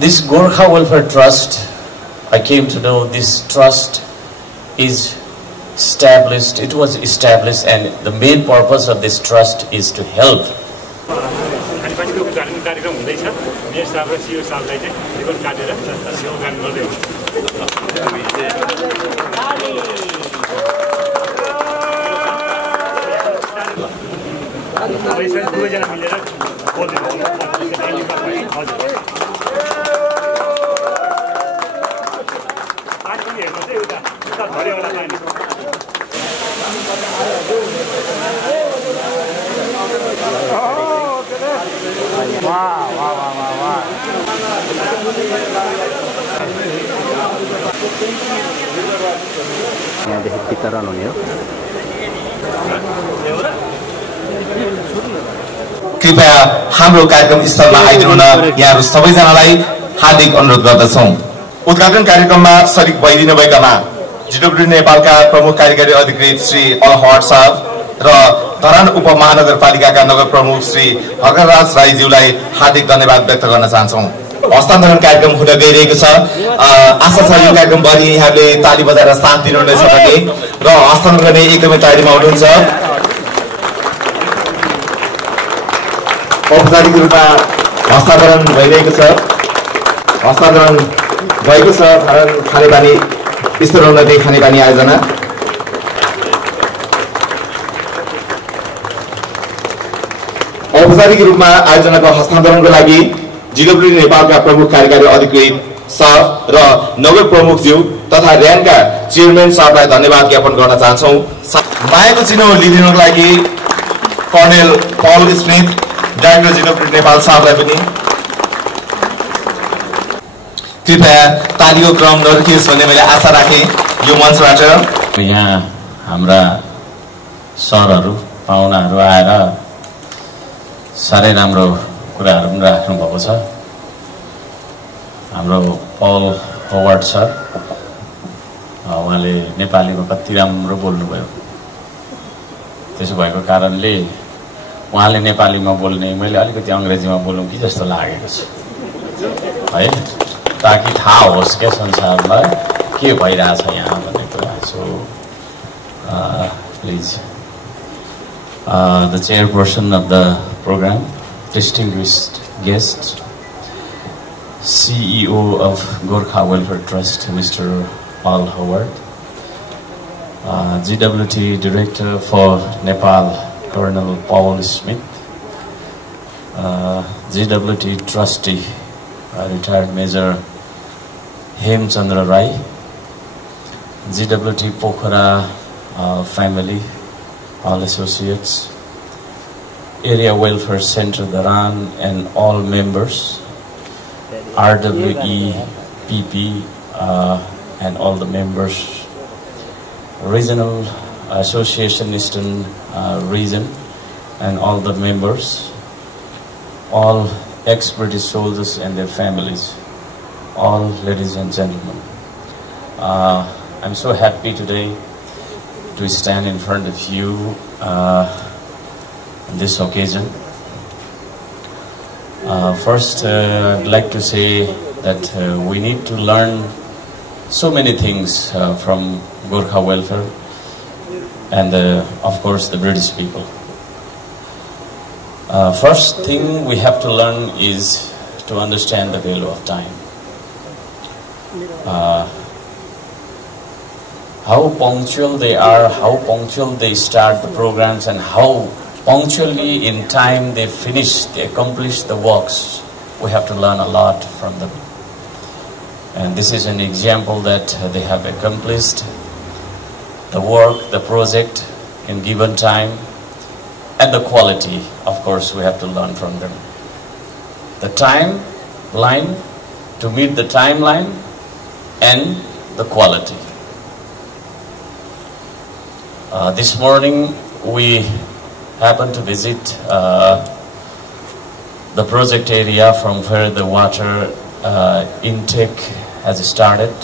This Gorkha Welfare Trust, I came to know this trust is established, it was established, and the main purpose of this trust is to help. कृपया हाम्रो कार्यक्रम स्थलमा आइदिनुहुन यहाँहरु सबैजनालाई हार्दिक अनुरोध गर्दछौं। उद्घाटन कार्यक्रममा शरीक भइदिनु भएकामा जीडब्ल्यूडी नेपालका प्रमुख कार्यकारी अधिकृत श्री अलहट साहब र धरान उपमहानगरपालिकाका नगर प्रमुख श्री हर्कराज राईज्यूलाई हार्दिक धन्यवाद व्यक्त गर्न चाहन्छौं। हस्तान्तरण कार्यक्रम हुन गइरहेको छ। आशा छ यो कार्यक्रम भरि यहाँले ताली बजाएर साथ दिनुहुनेछ भने र हस्तान्तरण गर्ने एकदमै तयारीमा हुनुहुन्छ। औपचारिक रूपमा हस्तान्तरण भइरहेको छ। हस्तान्तरण भएको छ धरान खानेपानी स्तरोन्नति खानेपानी आयोजना। औपचारिक रूपमा आयोजनाको हस्तान्तरणको लागि जीडब्ल्यूडी नेपालका प्रमुख कार्यकारी अधिकृत साहब र नगर प्रमुखज्यू तथा र्यानका चेयरम्यान साहबलाई धन्यवाद ज्ञापन गर्न चाहन्छौं। मायाको चिनो लिदिनुको लागि कर्नेल पल स्मिथ डाइरेक्टर जीडब्ल्यूडी नेपाल साहबलाई पनि कृपया तालीको क्रम नरोकियोस् भन्ने मैले आशा राखेँ। यो मञ्चबाट यहाँ हाम्रा सरहरू पाहुनाहरू आएर साह्रै राम्रो कुराहरू पनि राख्नु भएको छ। हाम्रो पल होवर्ड सर उहाँले नेपालीमा कति राम्रो बोल्नुभयो। त्यसो भएको कारणले उहाँले नेपालीमा बोल्ने मैले अलिकति अंग्रेजीमा बोलौँ कि जस्तो लागेको छ है, ताकि थाहा होस् क्या संसारमा के भइरहेछ यहाँ भन्ने कुरा। So please the chairperson of the program, distinguished guests, CEO of Gorkha Welfare Trust, Mr. Paul Howard, GWT Director for Nepal, Colonel Paul Smith, GWT Trustee, Retired Major Hem Chandra Rai, GWT Pokhara family, all associates, Area Welfare Center Dharan and all members, RWE, PP and all the members, Regional Association Eastern Region and all the members, all ex-British soldiers and their families, all ladies and gentlemen. I'm so happy today to stand in front of you on this occasion. First, I'd like to say that we need to learn so many things from Gorkha Welfare and of course the British people. First thing we have to learn is to understand the value of time. How punctual they are, how punctual they start the programs, and how punctually in time they finish, they accomplish the works. We have to learn a lot from them. And this is an example that they have accomplished the work, the project in given time, and the quality, of course, we have to learn from them. The timeline, to meet the timeline, and the quality. This morning we happened to visit the project area from where the water intake has started.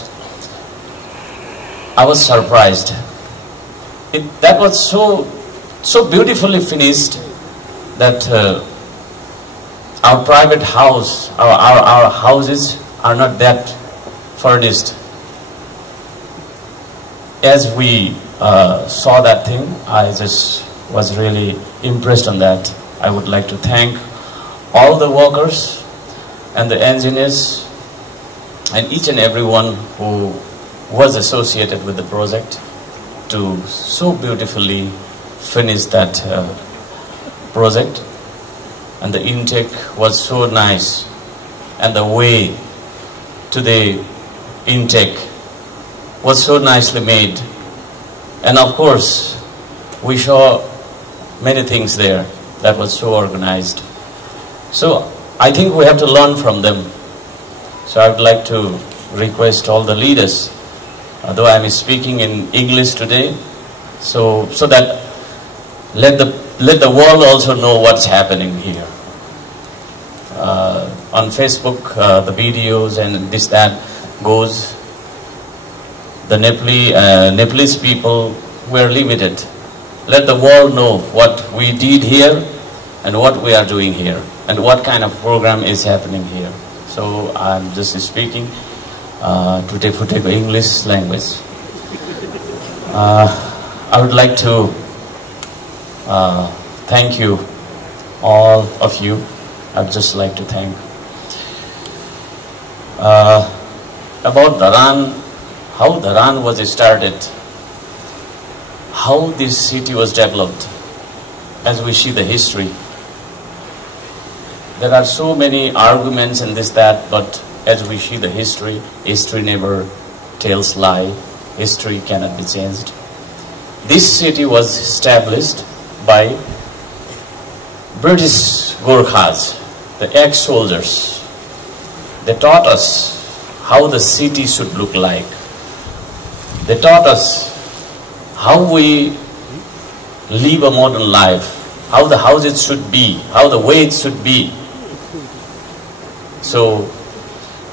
I was surprised. That was so beautifully finished that our private house, our houses are not that furnished. As we saw that thing, I just was really impressed on that. I would like to thank all the workers and the engineers and each and everyone who was associated with the project to so beautifully finish that project. And the intake was so nice, and the way to the intake was so nicely made. And of course, we saw many things there that was so organized. So I think we have to learn from them. So I would like to request all the leaders, though I am speaking in English today, so that let the world also know what's happening here. On Facebook, the videos and this that goes. The Nepalese people were limited. Let the world know what we did here and what we are doing here and what kind of program is happening here. So I'm just speaking to English language. I would like to thank you, all of you. I'd just like to thank. About Dharan, how Dharan was started, how this city was developed, as we see the history. There are so many arguments and this, that, but as we see the history, history never tells lie. History cannot be changed. This city was established by British Gorkhas, the ex-soldiers. They taught us how the city should look like. They taught us how we live a modern life, how the houses should be, how the way it should be. So,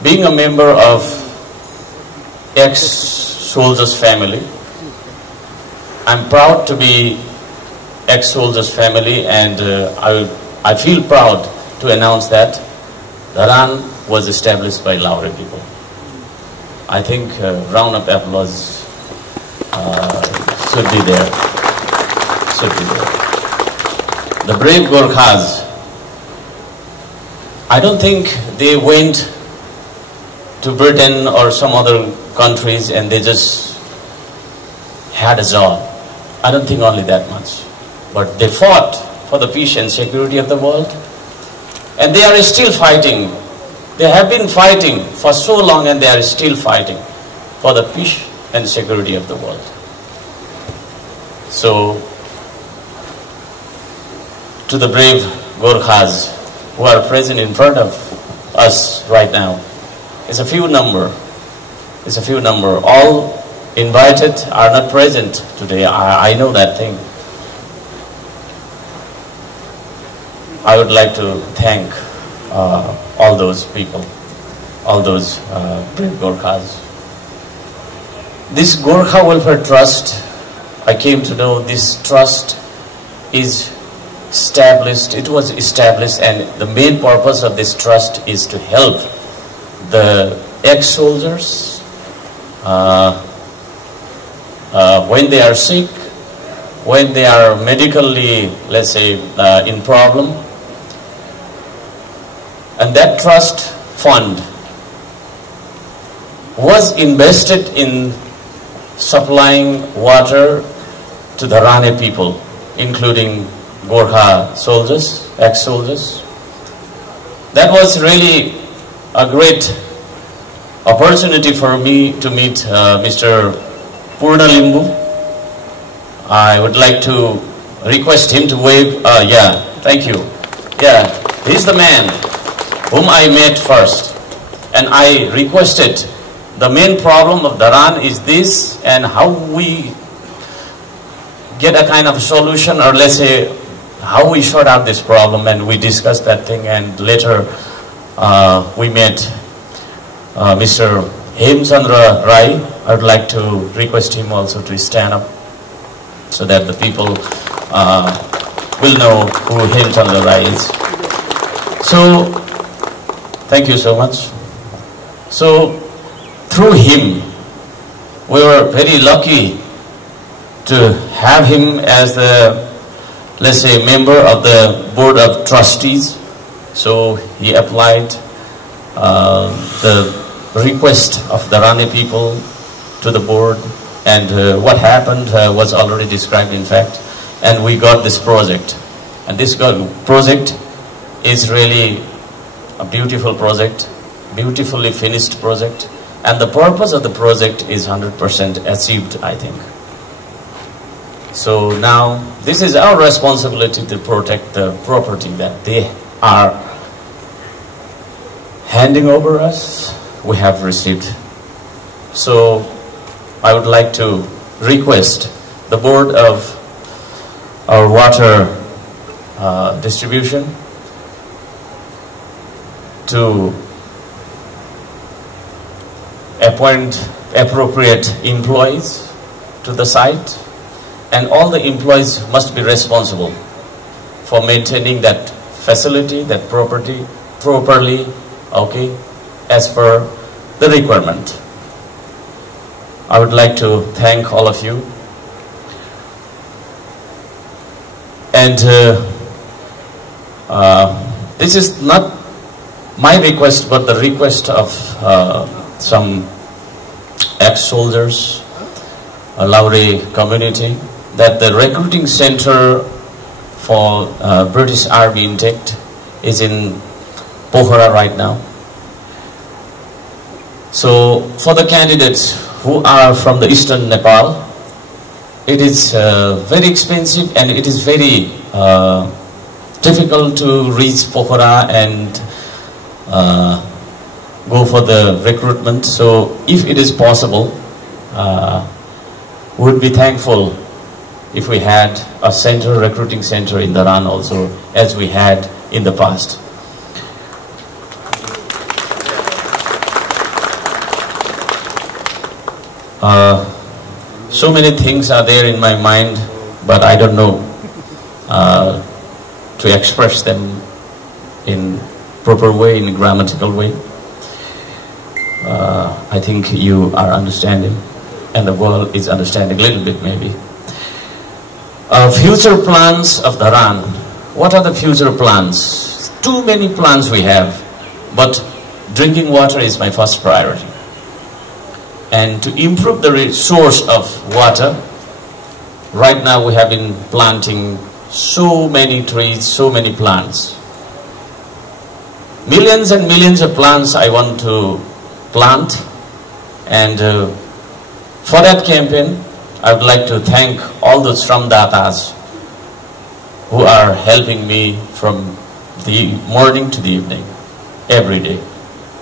being a member of ex-soldiers family, I'm proud to be ex-soldiers family, and I feel proud to announce that Dharan was established by Lauri people. I think round of applause should be there. The brave Gorkhas, I don't think they went to Britain or some other countries and they just had a job. I don't think only that much. But they fought for the peace and security of the world. And they are still fighting. They have been fighting for so long, and they are still fighting for the peace and security of the world. So, to the brave Gorkhas who are present in front of us right now, it's a few number. It's a few number. All invited are not present today. I know that thing. I would like to thank all those people, all those brave Gorkhas. This Gorkha Welfare Trust, I came to know this trust is established, it was established, and the main purpose of this trust is to help the ex-soldiers when they are sick, when they are medically, let's say, in problem. And that trust fund was invested in supplying water to the Rane people, including Gorkha soldiers, ex-soldiers. That was really a great opportunity for me to meet Mr. Purna Limbu. I would like to request him to wave. Yeah, thank you. Yeah, he's the man whom I met first, and I requested, the main problem of Dharan is this, and how we get a kind of solution, or let's say how we sort out this problem, and we discussed that thing, and later we met Mr. Hemchandra Rai. I would like to request him also to stand up so that the people will know who Hemchandra Rai is. So, thank you so much. So through him, we were very lucky to have him as the, let's say, member of the board of trustees. So he applied the request of the Rani people to the board, and what happened was already described, in fact, and we got this project. And this project is really a beautiful project, beautifully finished project, and the purpose of the project is 100% achieved, I think. So now this is our responsibility to protect the property that they are handing over us, we have received. So I would like to request the board of our water distribution to appoint appropriate employees to the site, and all the employees must be responsible for maintaining that facility, that property properly, okay, as per the requirement. I would like to thank all of you. And this is not my request, but the request of some ex-soldiers, a Lauri community, that the recruiting center for British Army intake is in Pokhara right now. So for the candidates who are from the eastern Nepal, it is very expensive and it is very difficult to reach Pokhara and go for the recruitment. So if it is possible, we would be thankful if we had a center, recruiting center in the Ran also, as we had in the past. So many things are there in my mind, but I don't know to express them in proper way, in a grammatical way. I think you are understanding, and the world is understanding a little bit maybe. Future plans of the Ran. What are the future plans? Too many plans we have, but drinking water is my first priority. And to improve the source of water, right now we have been planting so many trees, so many plants. Millions and millions of plants I want to plant, and for that campaign I would like to thank all the Shramdatas who are helping me from the morning to the evening, every day.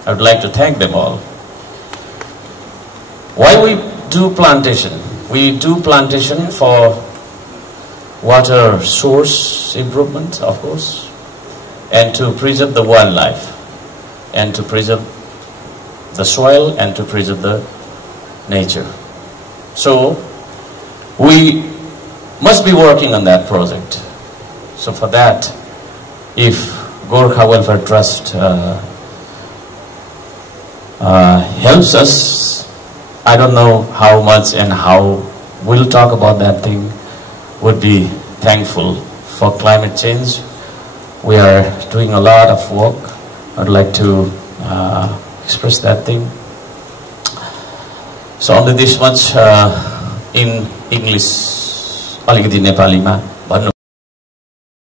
I would like to thank them all. Why we do plantation? We do plantation for water source improvement, of course, and to preserve the wildlife, and to preserve the soil, and to preserve the nature. So we must be working on that project. So for that, if Gorkha Welfare Trust helps us, I don't know how much and how we'll talk about that thing, would be thankful. For climate change, we are doing a lot of work. I'd like to express that thing. So only this much in English, alikati Nepali ma.